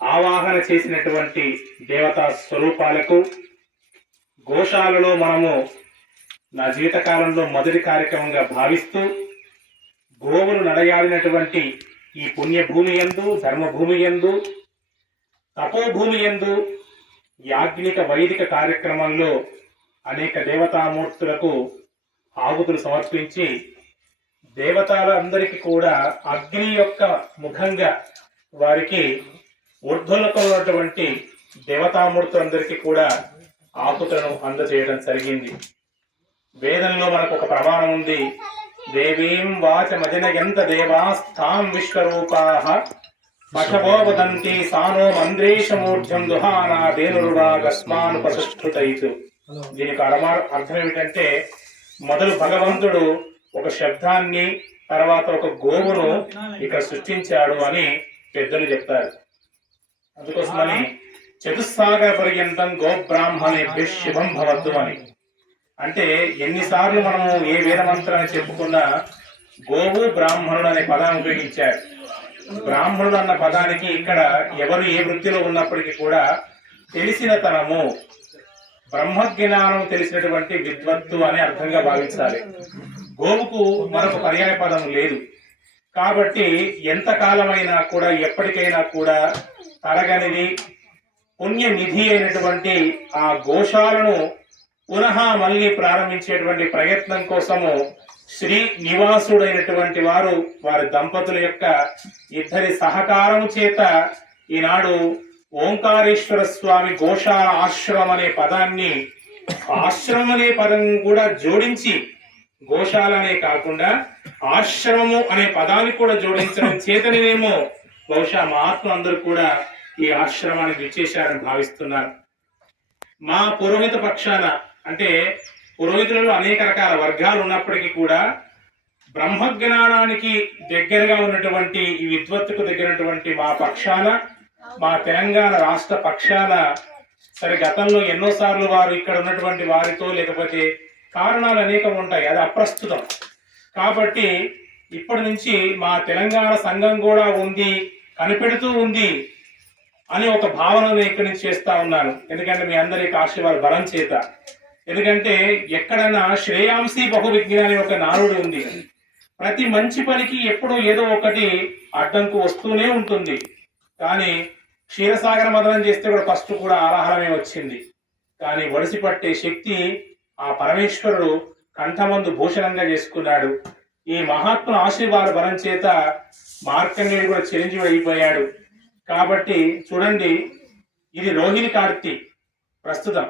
ఆవాహన చేసినటువంటి దేవతా స్వరూపాలకు గోశాలలో మనము నా జీవితకాలంలో మొదటి కార్యక్రమంగా భావిస్తూ గోవులు నడయాడినటువంటి ఈ పుణ్యభూమి ఎందు ధర్మభూమి ఎందు తపోభూమి ఎందు యాజ్ఞిక వైదిక కార్యక్రమంలో అనేక దేవతామూర్తులకు ఆహుతులు సమర్పించి దేవతలందరికీ కూడా అగ్ని యొక్క ముఖంగా వారికి ఉర్ధులతో ఉన్నటువంటి దేవతామూర్తులందరికీ కూడా ఆకుతను అందజేయడం జరిగింది. వేదంలో మనకు ఒక ప్రమాణం ఉంది. దేవీం వాచమజనయంత దేవాస్థాం విశ్వరూపాః పశవో వదంతి సానో మంద్రేశమూర్ధ్యం దుహానా దేనుర్వాగస్మాను ప్రసుష్ఠుతైతు దీనికి అరమా అర్థం ఏమిటంటే మొదలు భగవంతుడు ఒక శబ్దాన్ని తర్వాత ఒక గోవును ఇక్కడ సృష్టించాడు అని పెద్దలు చెప్తారు. అందుకోసమని చతుస్సాగర పర్యంతం గోబ్రాహ్మణేభ్య శుభం భవద్దు అని. అంటే ఎన్నిసార్లు మనము ఏ వేద మంత్రాన్ని చెప్పుకున్నా గోవు బ్రాహ్మణుడు అనే పదాన్ని ఉపయోగించారు. బ్రాహ్మణుడు అన్న పదానికి ఇక్కడ ఎవరు ఏ వృత్తిలో ఉన్నప్పటికీ కూడా తెలిసిన తనము బ్రహ్మజ్ఞానం తెలిసినటువంటి విద్వత్తు అని అర్థంగా భావించాలి. గోవుకు మరొక పర్యాయ పదం లేదు. కాబట్టి ఎంతకాలమైనా కూడా ఎప్పటికైనా కూడా తరగనిది పుణ్య నిధి అయినటువంటి ఆ గోశాలను పునః మళ్ళీ ప్రారంభించేటువంటి ప్రయత్నం కోసము శ్రీ నివాసుడైనటువంటి వారు వారి దంపతుల యొక్క ఇద్దరి సహకారము చేత ఈనాడు ఓంకారేశ్వర స్వామి గోశాల ఆశ్రమం అనే పదాన్ని ఆశ్రమం అనే పదం కూడా జోడించి గోశాల కాకుండా ఆశ్రమము అనే పదాన్ని కూడా జోడించడం చేతనేమో బహుశా మహాత్మ అందరూ కూడా ఈ ఆశ్రమానికి విచ్చేశారని భావిస్తున్నారు. మా పురోహిత పక్షాన అంటే పురోహితులలో అనేక రకాల వర్గాలు ఉన్నప్పటికీ కూడా బ్రహ్మజ్ఞానానికి దగ్గరగా ఉన్నటువంటి ఈ విద్వత్తుకు దగ్గరటువంటి మా పక్షాన మా తెలంగాణ రాష్ట్ర పక్షాన సరే గతంలో ఎన్నోసార్లు వారు ఇక్కడ ఉన్నటువంటి వారితో లేకపోతే కారణాలు అనేకం ఉంటాయి. అది అప్రస్తుతం. కాబట్టి ఇప్పటి నుంచి మా తెలంగాణ సంఘం కూడా ఉంది కనిపెడుతూ ఉంది అని ఒక భావనను ఇక్కడి నుంచి చేస్తా ఉన్నాను. ఎందుకంటే మీ అందరి ఆశీర్వాద బలం చేత. ఎందుకంటే ఎక్కడన్నా శ్రేయాంసి బహు అనే ఒక నానుడు ఉంది. ప్రతి మంచి పనికి ఎప్పుడూ ఏదో ఒకటి అడ్డంకు వస్తూనే ఉంటుంది. కానీ క్షీరసాగర మదనం చేస్తే కూడా ఫస్ట్ కూడా ఆరాహరమే వచ్చింది. కానీ వడిసి పట్టే శక్తి ఆ పరమేశ్వరుడు కంఠమందు భూషణంగా చేసుకున్నాడు. ఈ మహాత్ముల ఆశీర్వాద బలం చేత మార్కండేయుడు కూడా చిరంజీవి అయిపోయాడు. కాబట్టి చూడండి ఇది రోహిణి కార్తి ప్రస్తుతం.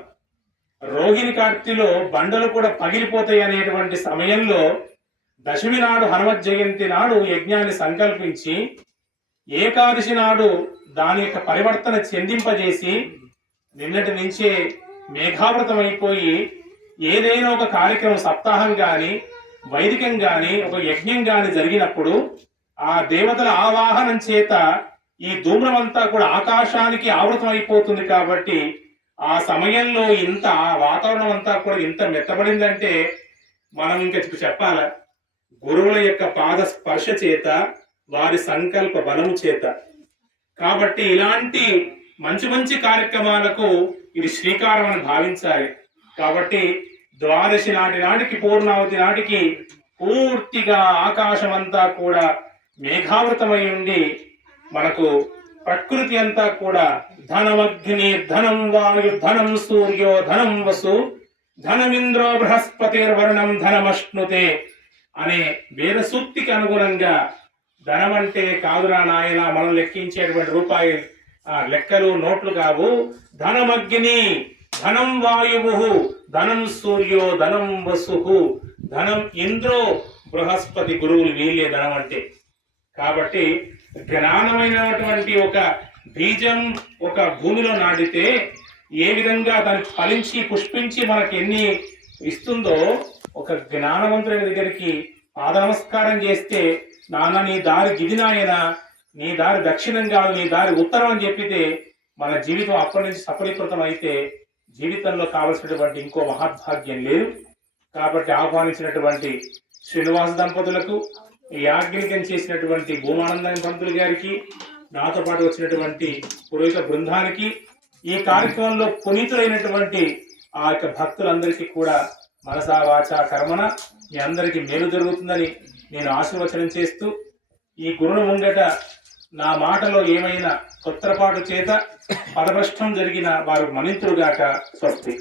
రోహిణి కార్తిలో బండలు కూడా పగిలిపోతాయి అనేటువంటి సమయంలో దశమి నాడు హనుమత్ జయంతి నాడు యజ్ఞాన్ని సంకల్పించి ఏకాదశి నాడు దాని యొక్క పరివర్తన చెందింపజేసి నిన్నటి నుంచే మేఘావృతం అయిపోయి ఏదైనా ఒక కార్యక్రమం సప్తాహం కానీ వైదికం గాని ఒక యజ్ఞం గాని జరిగినప్పుడు ఆ దేవతల ఆవాహనం చేత ఈ ధూమ్రం అంతా కూడా ఆకాశానికి ఆవృతం అయిపోతుంది కాబట్టి ఆ సమయంలో ఇంత ఆ వాతావరణం అంతా కూడా ఇంత మెత్తబడిందంటే మనం ఇంకా చెప్పాల. గురువుల యొక్క పాద స్పర్శ చేత వారి సంకల్ప బలము చేత. కాబట్టి ఇలాంటి మంచి మంచి కార్యక్రమాలకు ఇది శ్రీకారం అని భావించాలి. కాబట్టి ద్వాదశి నాటి నాటికి పూర్ణావతి నాటికి పూర్తిగా ఆకాశం అంతా కూడా మేఘావృతమై ఉండి మనకు ప్రకృతి అంతా కూడా ధనమగ్ని ధనం వాయు ధనం సూర్యో ధనం వసు ధనమింద్రో బృహస్పతిర్వర్ణం ధనమష్ణుతే అనే వేద సూక్తికి అనుగుణంగా ధనం అంటే కాదురా నాయన మనం లెక్కించేటువంటి రూపాయి లెక్కలు నోట్లు కావు. ధనమగ్ని ధనం వాయువు ధనం సూర్యో ధనం వసు ధనం ఇంద్రో బృహస్పతి గురువులు వీళ్ళే ధనం అంటే. కాబట్టి జ్ఞానమైనటువంటి ఒక బీజం ఒక భూమిలో నాటితే ఏ విధంగా దాన్ని ఫలించి పుష్పించి మనకి ఎన్ని ఇస్తుందో ఒక జ్ఞానవంతుని దగ్గరికి పాద నమస్కారం చేస్తే నాన్న నీ దారి గిది నాయన నీ దారి దక్షిణం కాదు నీ దారి ఉత్తరం అని చెప్పితే మన జీవితం అప్పటి నుంచి సఫలీకృతం అయితే జీవితంలో కావలసినటువంటి ఇంకో మహద్భాగ్యం లేదు. కాబట్టి ఆహ్వానించినటువంటి శ్రీనివాస దంపతులకు యాజ్ఞికం చేసినటువంటి భూమానందం పంతులు గారికి నాతో పాటు వచ్చినటువంటి పురోహిత బృందానికి ఈ కార్యక్రమంలో పునీతులైనటువంటి ఆ యొక్క భక్తులందరికీ కూడా మనసా వాచ కర్మన మీ అందరికీ మేలు జరుగుతుందని నేను ఆశీర్వచనం చేస్తూ ఈ గురుడు ముంగట నా మాటలో ఏమైనా కొత్తపాటు చేత పదభ్రష్టం జరిగిన వారు మనింతురుగాక స్వస్తి.